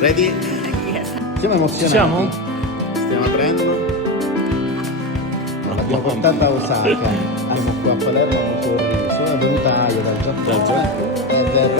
Ready? Siamo emozionati. Ci siamo? Stiamo aprendo. L'abbiamo portata a Osaka. Siamo qua a Palermo, molto sorriso. È venuta Aia dal Giappone. E verrà